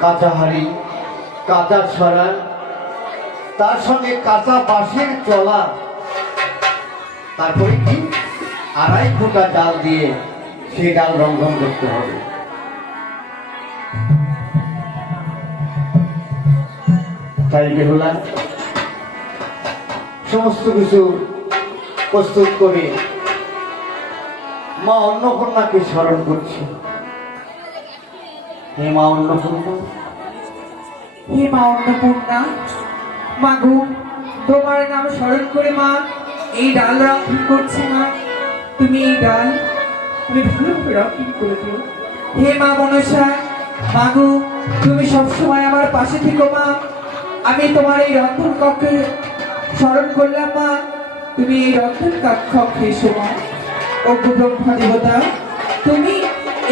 কাঁচা হাড়ি, কাঁচা ছড়া, তার সঙ্গে কাঁচা বাঁশের চলা, তারপরে কি 2.5 ফুটা ডাল দিয়ে সেই ডাল রন্ধন করতে হবে। তাই বেহুলা সমস্ত কিছু প্রস্তুত করে মা অন্নপূর্ণাকে স্মরণ করছে। হে মা অন্নপূর্ণা, হে মা অন্নপূর্ণা, মাগো তোমার নাম স্মরণ করে মা এই ডাল রক্ষণ করছি। মা তুমি এই ডাল তুমি ভালোভাবে রক্ষণ করে দিও। হে মা মনসা, মাগো তুমি সবসময় আমার পাশে থেকো মা। আমি তোমার এই রন্ধন কক্ষে স্মরণ করলাম মা, তুমি এই রন্ধন কক্ষে এসো মা। অগ্নি ব্রহ্মা দেবতা, তুমি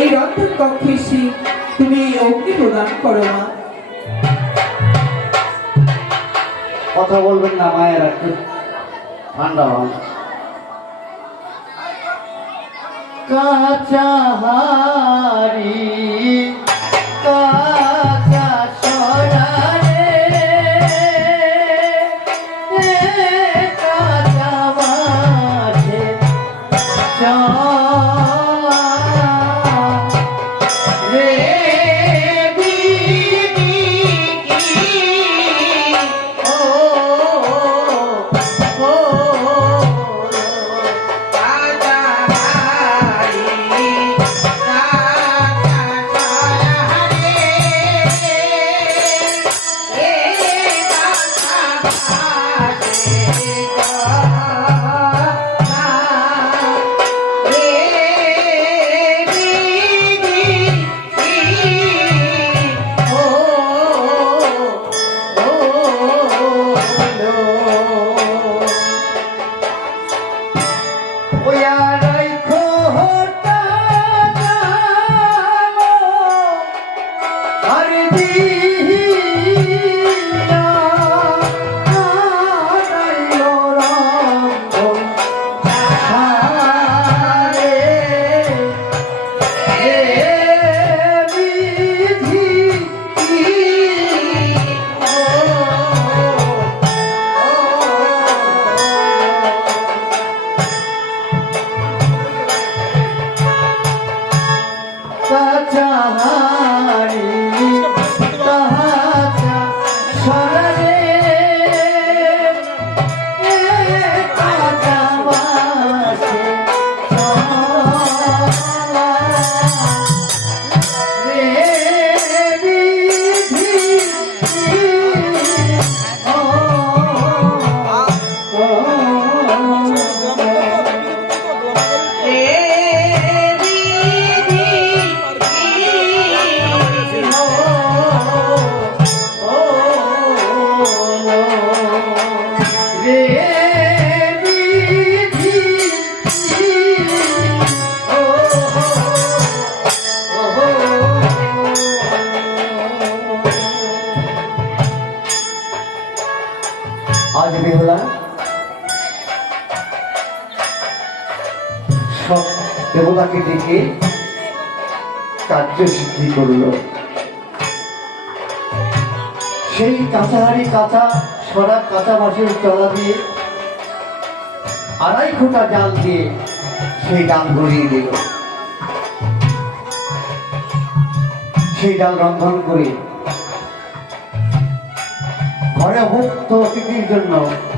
এই রন্ধন কক্ষে এসে তুমি এই অগ্নি প্রদান করো মা। কথা বলবেন না মায়ের, একটু ঠান্ডা হন। কাঁচা হাড়ি, কাঁচা ছড়া রে, কাঁচা বাঁশের চলা রে, আজ বেহুলা সব দেবতাকে ডেকে কার্য সিদ্ধি করল। সেই কাঁচা হাড়ি, কাঁচা ছড়া, কাঁচা বাঁশের চলা দিয়ে 2.5 ফুটা ডাল দিয়ে সেই ডাল গড়িয়ে দিল। সেই ডাল রন্ধন করে ঘরে ভক্ত অতিথির জন্য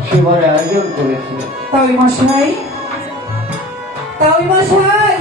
সেবার আয়োজন করেছে। তাই মশাই, তাই মশাই,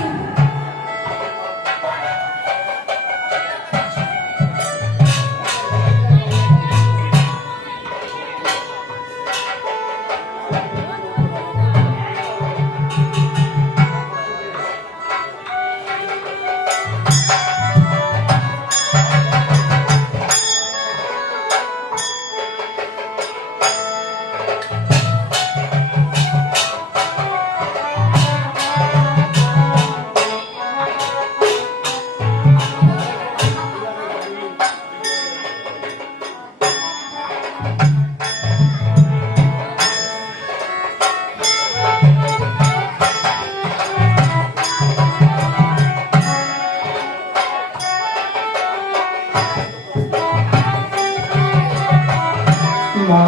মা,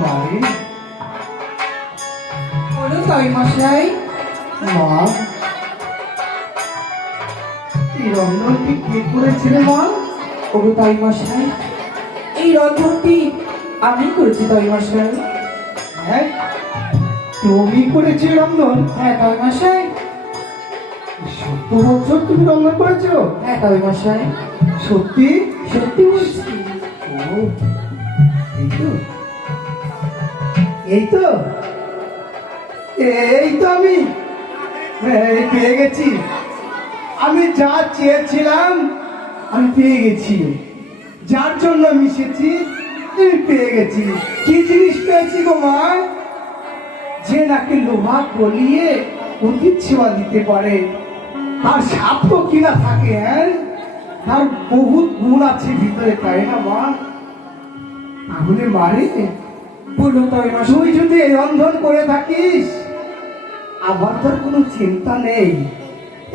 মারে, বলো তাই মশাই। মা, এই রন্ধনটি কে করেছিল মা? ওগো তাই মশাই, এই রন্ধনটি আমি করেছি তাই মশাই। হ্যাঁ, তুমি করেছো রন্ধন? হ্যাঁ তাই মশাই। সত্য বছর তুমি রন্ধন করেছো? হ্যাঁ তাই মশাই, সত্যি? সত্যি বলছি। ও, এই তো, এই তো, এই তো আমি এই পেয়ে গেছি। আমি যা চেয়েছিলাম আমি পেয়ে গেছি। যার জন্য মিশেছি আমি পেয়ে গেছি। কি জিনিস পেয়েছি গো মা? যে নাকি লোহা গলিয়ে অতীত সেবা দিতে পারে, তার সাধ্য কিনা থাকে, হ্যাঁ, তার বহুত গুণ আছে ভিতরে, তাই না মা? তাহলে মারে, বলো তাই মশাই। তুই যদি এই রন্ধন করে থাকিস আমার তোর কোনো চিন্তা নেই।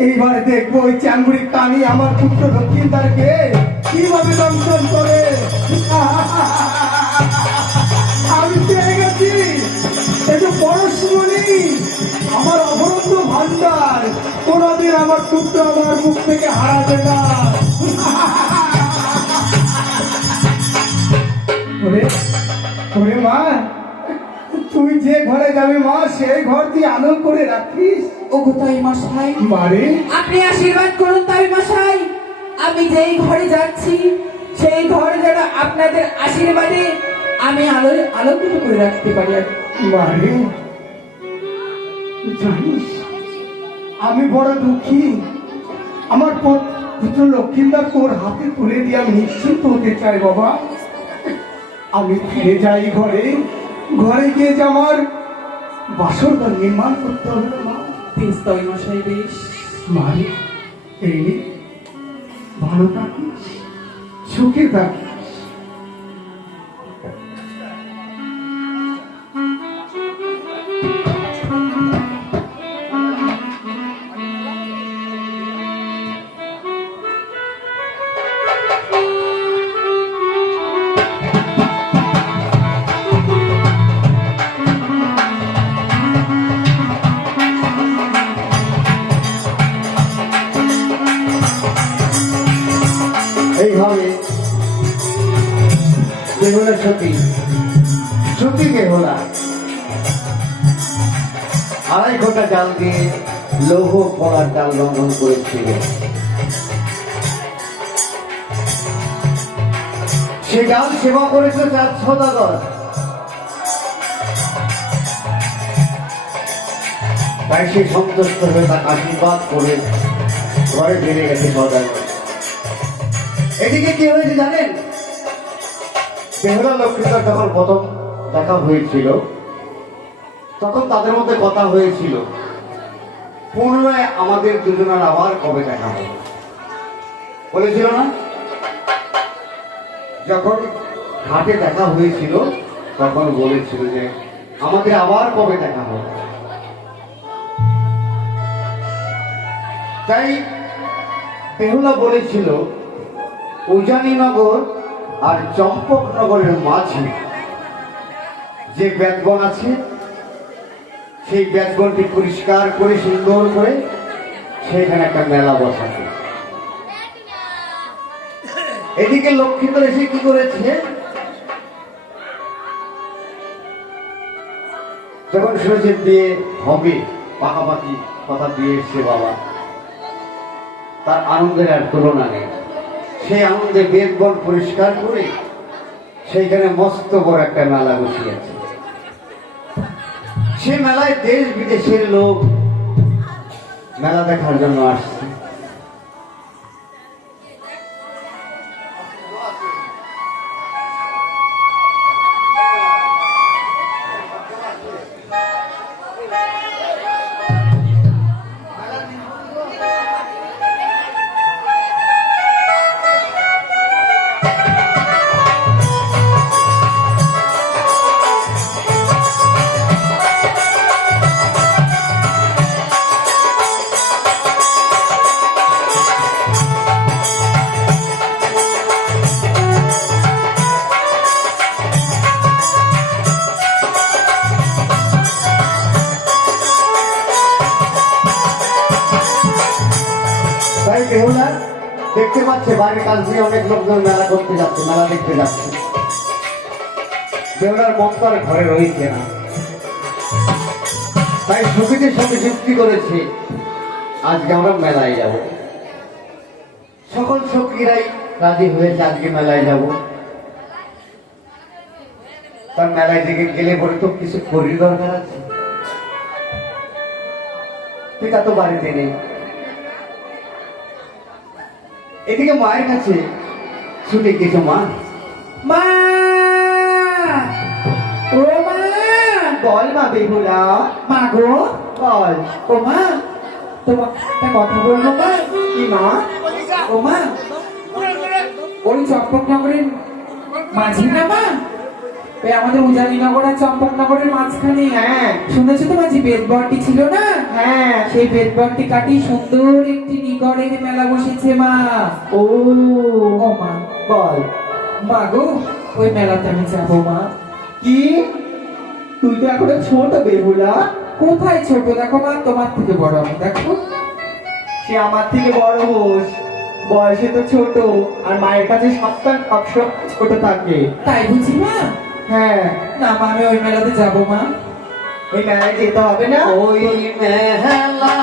এইবারে দেখবো ওই চাঙ্গুড়ি কানি আমার পুত্র লক্ষ্মীদারকে কিভাবে দংশন করে। আমি পেয়ে গেছি একটু পরশমণি, আমার অপরন্ত ভান্ডার, কোনদিন আমার পুত্র আমার মুখ থেকে হারাবে না। ওরে, ওরে মা, তুই যে ঘরে যাবি মা সেই ঘর তুই আলো করে রাখিস। ওগো তাই মশাই, মারে, আপনি আশীর্বাদ করুন তাই মশাই। আমি যেই ঘরে যাচ্ছি সেই ঘর যেন আপনাদের আশীর্বাদে আমি আলোকিত করে রাখতে পারি। মারে, জানিস আমি বড় দুঃখী। আমার পুত্র লক্ষ্মীন্দর তোর হাতে তুলে দিয়ে আমি নিশ্চিন্ত হতে চাই বাবা। আমি ফিরে যাই ঘরে, ঘরে গিয়ে যে আমার বাসর ঘর নির্মাণ করতে হবে মা। বেশ তাই মশাই, বেশ। মারে, এই নে, ভালো থাকিস, সুখে থাকিস। এইভাবে বেহুলা সতী, সতী বেহুলা 2.5 ঘন্টা জাল দিয়ে লৌহ পড়ার জাল লঙ্ঘন করেছিল। সে জাল সেবা করেছিল 4 সদাগর। তাই সে সন্তুষ্ট হয়ে তাকে আশীর্বাদ করে ঘরে ফিরে গেছে সদাগর। এদিকে কি হয়েছে জানেন? বেহুলা লক্ষ্মীদার যখন প্রথম দেখা হয়েছিল তখন তাদের মধ্যে কথা হয়েছিল পুনরায় আমাদের দুজনের আবার কবে দেখা হবে, বলেছিল না? যখন ঘাটে দেখা হয়েছিল তখন বলেছিল যে আমাদের আবার কবে দেখা হবে। তাই বেহুলা বলেছিল উজানিনগর আর চম্পকনগরের মাঝে যে বেদবন আছে সেই বেদবনটি পরিষ্কার করে সুন্দর করে সেখানে একটা মেলা বসাবে। এদিকে লক্ষ্মীধর এসে কি করেছে, যখন শুনেছে বিয়ে হবে, পাকাপাকি কথা দিয়ে এসছে বাবা, তার আনন্দের আর তুলনা নেই। সেই আনন্দে বেদবন পরিষ্কার করে সেইখানে মস্ত বড় একটা মেলা বসিয়েছে। সে মেলায় দেশ বিদেশের লোক মেলা দেখার জন্য আসছে। তাই বেহুলা দেখতে পাচ্ছে বাড়ির কাজ দিয়ে অনেক লোকজন মেলা করতে যাচ্ছে, মেলা দেখতে যাচ্ছে। বেহুলার মন তো আর ঘরে রয়েছে না, তাই সখীদের সঙ্গে যুক্তি করেছে আজকে আমরা মেলায় যাব। সকল সখীরাই রাজি হয়েছে আজকে মেলায় যাব। তার মেলায় দিকে গেলে পরে তো কিছু করির দরকার আছে। পিতা তো বাড়িতে নেই, এদিকে মায়ের কাছে ছুটে গেছো। মা, মা, ও মা, বল মা বেহুলা, মা গো, বল। ও মা, তোমার একটা কথা বলবো মা। কি মা? ও মা, ওই চম্পকনগরের মাঝি না মা, ওই আমাদের উজানিনগর আর চম্পকনগরের মাঝখানে, হ্যাঁ। শুনেছো তো মাঝি বেদবরটি ছিল না? হ্যাঁ। সেই বেদবরটি কাটি সুন্দর একটি নিগড়ের মেলা বসেছে মা। ও ও মা, বল। মা গো, ওই মেলাতে আমি যাবো মা। কি? তুই তো এখনো ছোট বেহুলা। কোথায় ছোট দেখো মা, তোমার থেকে বড় আমি দেখো। সে আমার থেকে বড় হোস, বয়সে তো ছোট, আর মায়ের কাছে সবসময় ছোট থাকে। তাই বুঝি মা? হ্যাঁ। না মা, আমি ওই মেলাতে যাবো মা। ওই মেলায় যেতে হবে না? ওই মেলা